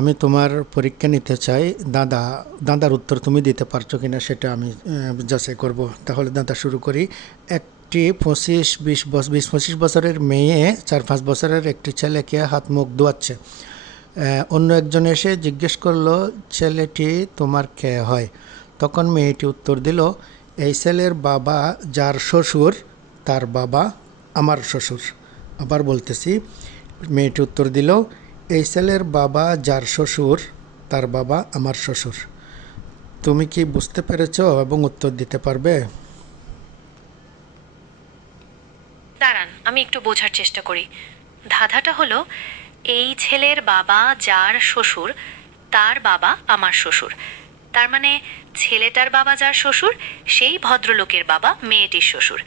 আমি তোমার পরীক্ষা নিতে চাই। দাদার উত্তর তুমি দিতে পারছো কিনা সেটা আমি যাচাই করব। তাহলে দাদা শুরু করি। একটি 25-26 বছরের মেয়ে 4-5 বছরের একটি ছেলেকে হাত মুখ ধোয়াচ্ছে। অন্য একজন এসে জিজ্ঞেস করলো, ছেলেটি তোমার কে হয়? তখন মেয়েটি উত্তর দিল, এই ছেলের বাবা যার শ্বশুর তার বাবা আমার শ্বশুর। আবার বলতেছি, মেয়েটি উত্তর দিল, এই ছেলের বাবা যার শ্বশুর তার বাবা আমার শ্বশুর। তুমি কি বুঝতে পেরেছ এবং উত্তর দিতে পারবে? দাঁড়ান, আমি একটু বোঝার চেষ্টা করি। ধাঁধাটা হলো, এই ছেলের বাবা যার শ্বশুর তার বাবা আমার শ্বশুর। তার মানে ছেলেটার বাবা যার শ্বশুর সেই ভদ্রলোকের বাবা মেয়েটির শ্বশুর।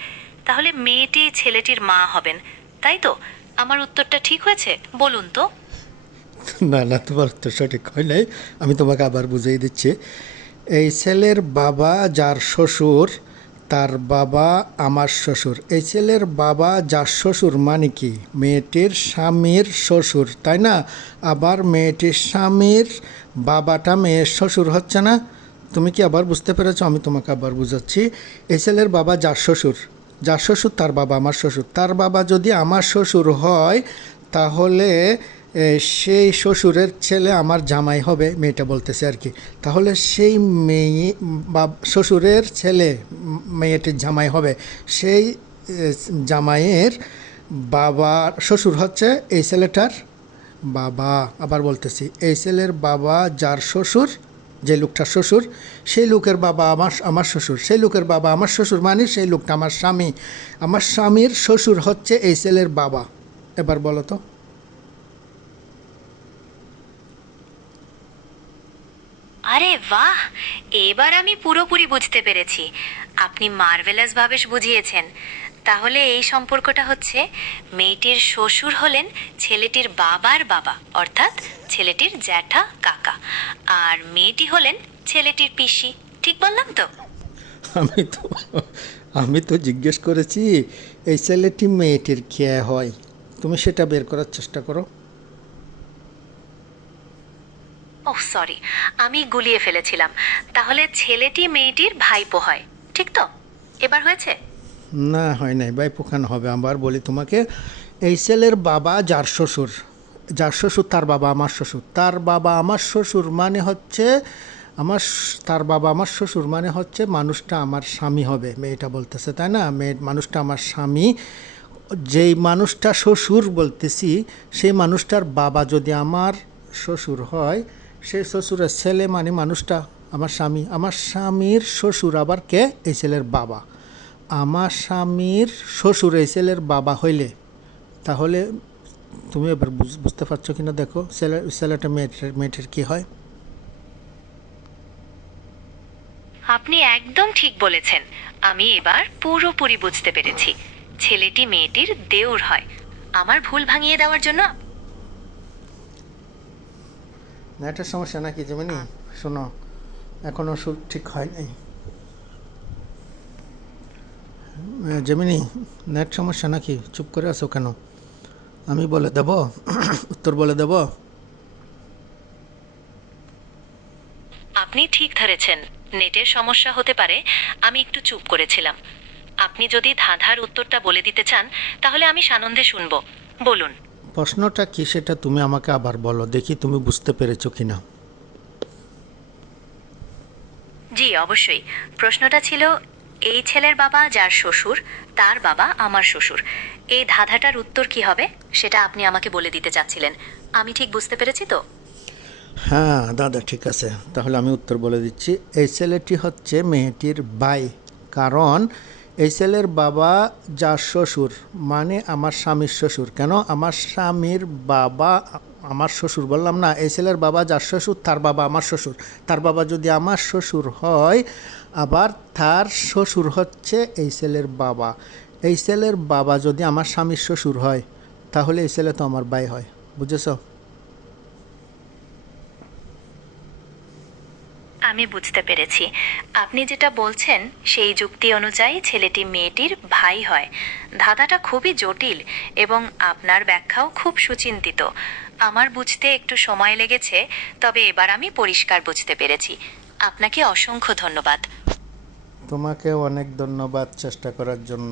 তাহলে মেয়েটি ছেলেটির মা হবেন, তাই তো? আমার উত্তরটা ঠিক হয়েছে বলুন তো? না না, তোমার উত্তর সঠিক হয় নাই। আমি তোমাকে আবার বুঝিয়ে দিচ্ছি। এই ছেলের বাবা যার শ্বশুর তার বাবা আমার শ্বশুর। এই ছেলের বাবা যার শ্বশুর মানে কি? মেয়েটির স্বামীর শ্বশুর, তাই না? আবার মেয়েটির স্বামীর বাবাটা মেয়ের শ্বশুর হচ্ছে না? তুমি কি আবার বুঝতে পেরেছো? আমি তোমাকে আবার বুঝাচ্ছি। এই ছেলের বাবা যার শ্বশুর, যার শ্বশুর তার বাবা আমার শ্বশুর। তার বাবা যদি আমার শ্বশুর হয়, তাহলে সেই শ্বশুরের ছেলে আমার জামাই হবে, মেয়েটা বলতেছে আর কি। তাহলে সেই মেয়ে শ্বশুরের ছেলে মেয়েটির জামাই হবে। সেই জামাইয়ের বাবা শ্বশুর হচ্ছে এই ছেলেটার বাবা। আবার বলতেছি, এই ছেলের বাবা যার শ্বশুর, যে লোকটার শ্বশুর, সেই লোকের বাবা আমার শ্বশুর। সেই লোকের বাবা আমার শ্বশুর মানে সেই লোকটা আমার স্বামী। আমার স্বামীর শ্বশুর হচ্ছে এই ছেলের বাবা। এবার বলো তো। আরে বাহ! এবার আমি পুরোপুরি বুঝতে পেরেছি। আপনি মার্ভেলাস ভাবে বুঝিয়েছেন। তাহলে এই সম্পর্কটা হচ্ছে, মেয়েটির শ্বশুর হলেন ছেলেটির বাবার বাবা, অর্থাৎ ছেলেটির জ্যাঠা কাকা। আর মেয়েটি হলেন ছেলেটির পিসি। ঠিক বললাম তো? আমি তো আমি তো জিজ্ঞেস করেছি এই ছেলেটি মেয়েটির কে হয়। তুমি সেটা বের করার চেষ্টা করো। ওহ সরি, আমি গুলিয়ে ফেলেছিলাম। তাহলে ছেলেটি মেয়েটির ভাইপো হয়, ঠিক তো? এবার হয়েছে? না, হয় নাই, ভাই পোখানো হবে। আবার বলি তোমাকে, এই ছেলের বাবা যার শ্বশুর, যার শ্বশুর তার বাবা আমার শ্বশুর। তার বাবা আমার শ্বশুর মানে হচ্ছে তার বাবা আমার শ্বশুর মানে হচ্ছে মানুষটা আমার স্বামী হবে, মেয়েটা বলতেছে, তাই না? মানুষটা আমার স্বামী। যেই মানুষটা শ্বশুর বলতেছি, সেই মানুষটার বাবা যদি আমার শ্বশুর হয়, সেই শ্বশুরের ছেলে মানে মানুষটা আমার স্বামী। আমার স্বামীর শ্বশুর আবার কে? এই ছেলের বাবা। আমার স্বামীর শ্বশুর এই ছেলের বাবা হইলে, তাহলে তুমি এবার বুঝতে পারছো কিনা দেখো, ছেলেটা মেয়েটার কি হয়। আপনি একদম ঠিক বলেছেন। আমি এবার পুরোপুরি বুঝতে পেরেছি। ছেলেটি মেয়েটির দেওর হয়। আমার ভুল ভাঙিয়ে দেওয়ার জন্য না, এটা সমস্যা নাকি যেমনি? শোনো, এখনও সুর ঠিক হয় নাই। জেমিনি, নেট সমস্যা নাকি? চুপ করে আছো কেন? আমি বলে দেব, উত্তর বলে দেব। আপনি ঠিক ধরেছেন। নেটের সমস্যা হতে পারে। আমি একটু চুপ করেছিলাম। আপনি যদি ধাঁধার উত্তরটা বলে দিতে চান, তাহলে আমি সানন্দে শুনব। বলুন। প্রশ্নটা কি সেটা তুমি আমাকে আবার বলো, দেখি তুমি বুঝতে পেরেছো কিনা। জি অবশ্যই। প্রশ্নটা ছিল, এই ছেলের বাবা যার শ্বশুর তার বাবা আমার শ্বশুর। এই ধাঁধাটার উত্তর কি হবে সেটা আপনি আমাকে বলে দিতে চাচ্ছিলেন। আমি ঠিক বুঝতে পেরেছি তো? হ্যাঁ দাদা, ঠিক আছে, তাহলে আমি উত্তর বলে দিচ্ছি। এই ছেলেটি হচ্ছে মেয়েটির ভাই। কারণ এই ছেলের বাবা যার শ্বশুর মানে আমার স্বামীর শ্বশুর। কেন আমার স্বামীর বাবা আমার শ্বশুর বললাম না? এই ছেলের বাবা যার শ্বশুর তার বাবা আমার শ্বশুর। তার বাবা যদি আমার শ্বশুর হয়, আবার তার শ্বশুর হচ্ছে এই ছেলের বাবা। এই ছেলের বাবা যদি আমার স্বামীর শ্বশুর হয়, তাহলে এই ছেলে তো আমার ভাই হয়। বুঝেছো? আমি বুঝতে পেরেছি। আপনি যেটা বলছেন সেই যুক্তি অনুযায়ী ছেলেটি মেয়েটির ভাই হয়। ধাঁধাটা খুবই জটিল এবং আপনার ব্যাখ্যাও খুব সুচিন্তিত। আমার বুঝতে একটু সময় লেগেছে, তবে এবার আমি পরিষ্কার বুঝতে পেরেছি। আপনাকে অসংখ্য ধন্যবাদ। তোমাকে অনেক ধন্যবাদ চেষ্টা করার জন্য।